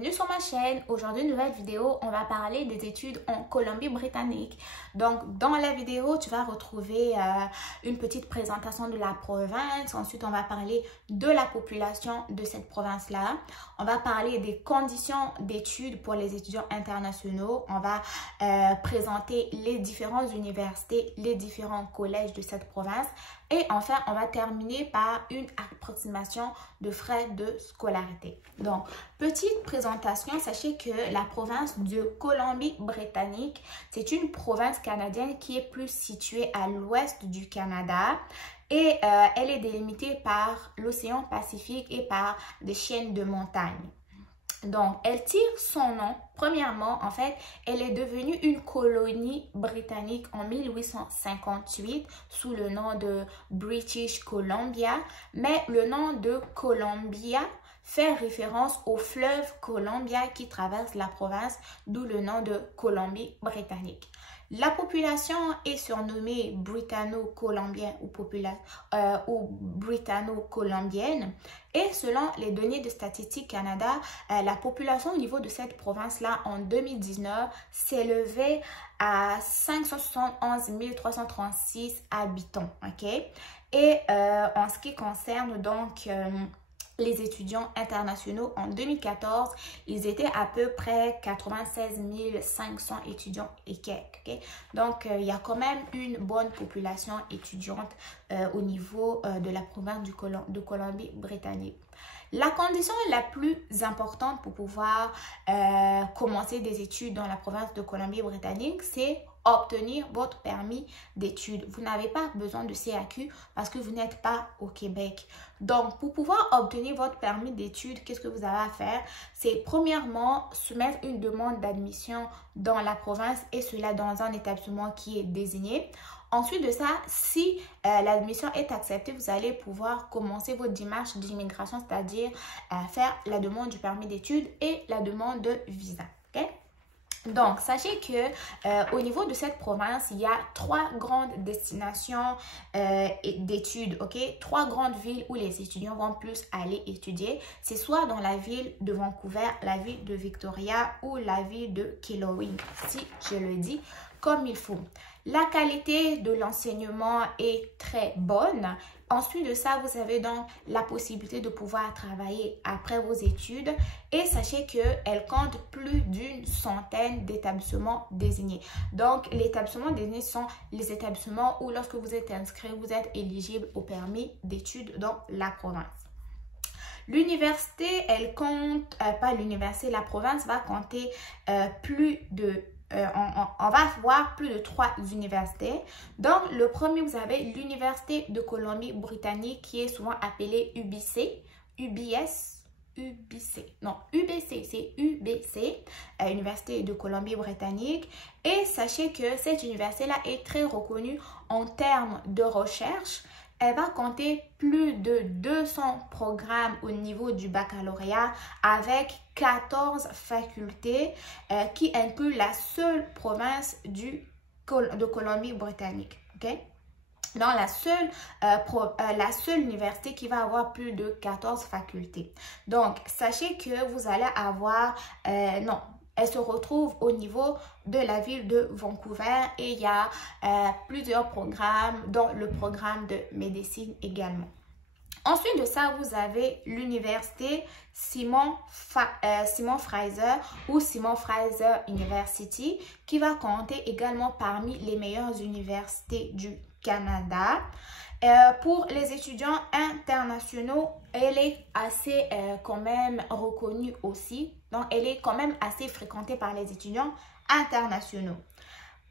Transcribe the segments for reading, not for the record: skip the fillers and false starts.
bienvenue sur ma chaîne. Aujourd'hui, nouvelle vidéo, on va parler des études en Colombie-Britannique. Donc, dans la vidéo, tu vas retrouver une petite présentation de la province. Ensuite, on va parler de la population de cette province-là. On va parler des conditions d'études pour les étudiants internationaux. On va présenter les différentes universités, les différents collèges de cette province. Et enfin, on va terminer par une approximation de frais de scolarité. Donc, petite présentation, sachez que la province de Colombie-Britannique, c'est une province canadienne qui est plus située à l'ouest du Canada. Et elle est délimitée par l'océan Pacifique et par des chaînes de montagnes. Donc, elle tire son nom. Premièrement, en fait, elle est devenue une colonie britannique en 1858 sous le nom de British Columbia. Mais le nom de Columbia fait référence au fleuve Columbia qui traverse la province, d'où le nom de Colombie-Britannique. La population est surnommée britanno-colombienne ou britanno-colombienne. Et selon les données de Statistique Canada, la population au niveau de cette province-là en 2019 s'élevait à 571 336 habitants. Okay? Et en ce qui concerne donc les étudiants internationaux, en 2014, ils étaient à peu près 96 500 étudiants et quelques. Okay? Donc, il y a quand même une bonne population étudiante au niveau de la province de Colombie-Britannique. La condition la plus importante pour pouvoir commencer des études dans la province de Colombie-Britannique, c'est obtenir votre permis d'études. Vous n'avez pas besoin de CAQ parce que vous n'êtes pas au Québec. Donc, pour pouvoir obtenir votre permis d'études, qu'est-ce que vous avez à faire? C'est premièrement soumettre une demande d'admission dans la province et cela dans un établissement qui est désigné. Ensuite de ça, si l'admission est acceptée, vous allez pouvoir commencer votre démarche d'immigration, c'est-à-dire faire la demande du permis d'études et la demande de visa. Okay? Donc, sachez que au niveau de cette province, il y a 3 grandes destinations d'études, ok? 3 grandes villes où les étudiants vont plus aller étudier. C'est soit dans la ville de Vancouver, la ville de Victoria ou la ville de Kelowna, si je le dis comme il faut. La qualité de l'enseignement est très bonne. Ensuite de ça, vous avez donc la possibilité de pouvoir travailler après vos études. Et sachez qu'elle compte plus d'une centaine d'établissements désignés. Donc, les établissements désignés sont les établissements où lorsque vous êtes inscrit, vous êtes éligible au permis d'études dans la province. L'université, elle compte, pas l'université, la province va compter plus de on va voir plus de 3 universités. Donc, le premier, vous avez l'Université de Colombie-Britannique qui est souvent appelée UBC, c'est UBC, Université de Colombie-Britannique. Et sachez que cette université-là est très reconnue en termes de recherche. Elle va compter plus de 200 programmes au niveau du baccalauréat avec 14 facultés qui incluent la seule province de Colombie-Britannique. Okay? Dans la seule université qui va avoir plus de 14 facultés. Donc, sachez que vous allez avoir... Elle se retrouve au niveau de la ville de Vancouver et il y a plusieurs programmes, dont le programme de médecine également. Ensuite de ça, vous avez l'université Simon Fraser ou Simon Fraser University qui va compter également parmi les meilleures universités du Canada. Pour les étudiants internationaux, elle est assez quand même reconnue aussi. Donc, elle est quand même assez fréquentée par les étudiants internationaux.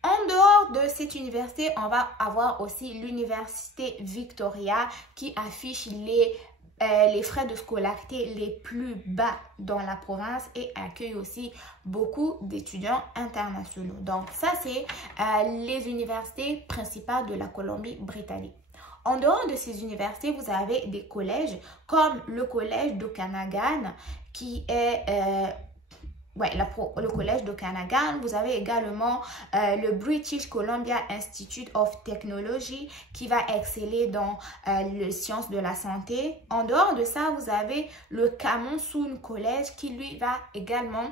En dehors de cette université, on va avoir aussi l'université Victoria qui affiche les frais de scolarité les plus bas dans la province et accueille aussi beaucoup d'étudiants internationaux. Donc, ça, c'est les universités principales de la Colombie-Britannique. En dehors de ces universités, vous avez des collèges comme le collège d'Okanagan qui est ouais, le collège d'Okanagan. Vous avez également le British Columbia Institute of Technology qui va exceller dans les sciences de la santé. En dehors de ça, vous avez le Kamonsun College qui lui va également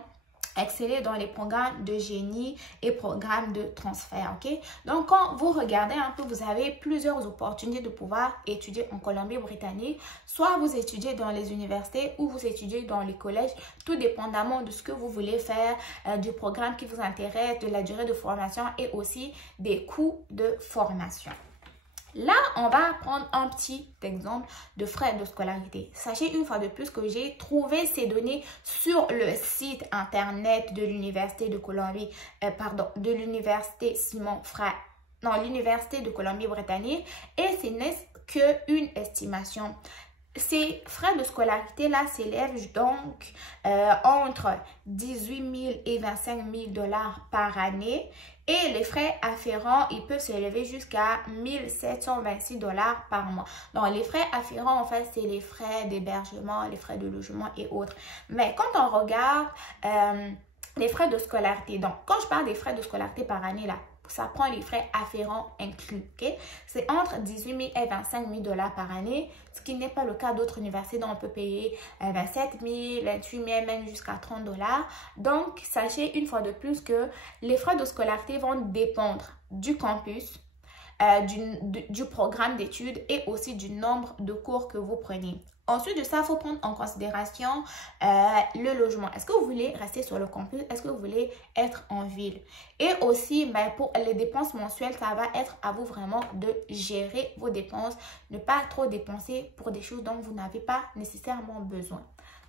exceller dans les programmes de génie et programmes de transfert, ok? Donc, quand vous regardez un peu, vous avez plusieurs opportunités de pouvoir étudier en Colombie-Britannique. Soit vous étudiez dans les universités ou vous étudiez dans les collèges, tout dépendamment de ce que vous voulez faire, du programme qui vous intéresse, de la durée de formation et aussi des coûts de formation. Là, on va prendre un petit exemple de frais de scolarité. Sachez une fois de plus que j'ai trouvé ces données sur le site internet de l'Université de Colombie, de l'Université Simon Fraser, non, l'Université de Colombie-Britannique, et ce n'est qu'une estimation. Ces frais de scolarité-là s'élèvent donc entre 18 000 et 25 000 $ par année. Et les frais afférents, ils peuvent s'élever jusqu'à 1 726 $ par mois. Donc, les frais afférents, en fait, c'est les frais d'hébergement, les frais de logement et autres. Mais quand on regarde les frais de scolarité, donc quand je parle des frais de scolarité par année, là, ça prend les frais afférents inclus, ok? C'est entre 18 000 et 25 000 $ par année, ce qui n'est pas le cas d'autres universités dont on peut payer 27 000, 28 000, même jusqu'à 30 $. Donc, sachez une fois de plus que les frais de scolarité vont dépendre du campus, du programme d'études et aussi du nombre de cours que vous prenez. Ensuite de ça, il faut prendre en considération le logement. Est-ce que vous voulez rester sur le campus? Est-ce que vous voulez être en ville? Et aussi, pour les dépenses mensuelles, ça va être à vous vraiment de gérer vos dépenses. Ne pas trop dépenser pour des choses dont vous n'avez pas nécessairement besoin.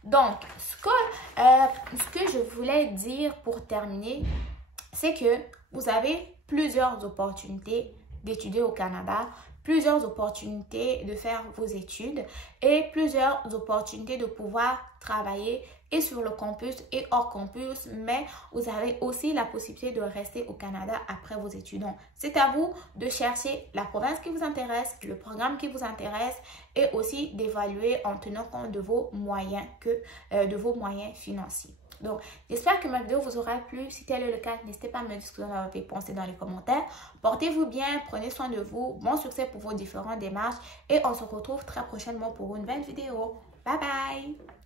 Donc, ce que je voulais dire pour terminer, c'est que vous avez plusieurs opportunités d'étudier au Canada, plusieurs opportunités de faire vos études et plusieurs opportunités de pouvoir travailler et sur le campus et hors campus, mais vous avez aussi la possibilité de rester au Canada après vos études. Donc, c'est à vous de chercher la province qui vous intéresse, le programme qui vous intéresse et aussi d'évaluer en tenant compte de vos moyens, financiers. Donc, j'espère que ma vidéo vous aura plu. Si tel est le cas, n'hésitez pas à me dire ce que vous en avez pensé dans les commentaires. Portez-vous bien, prenez soin de vous. Bon succès pour vos différentes démarches et on se retrouve très prochainement pour une nouvelle vidéo. Bye bye!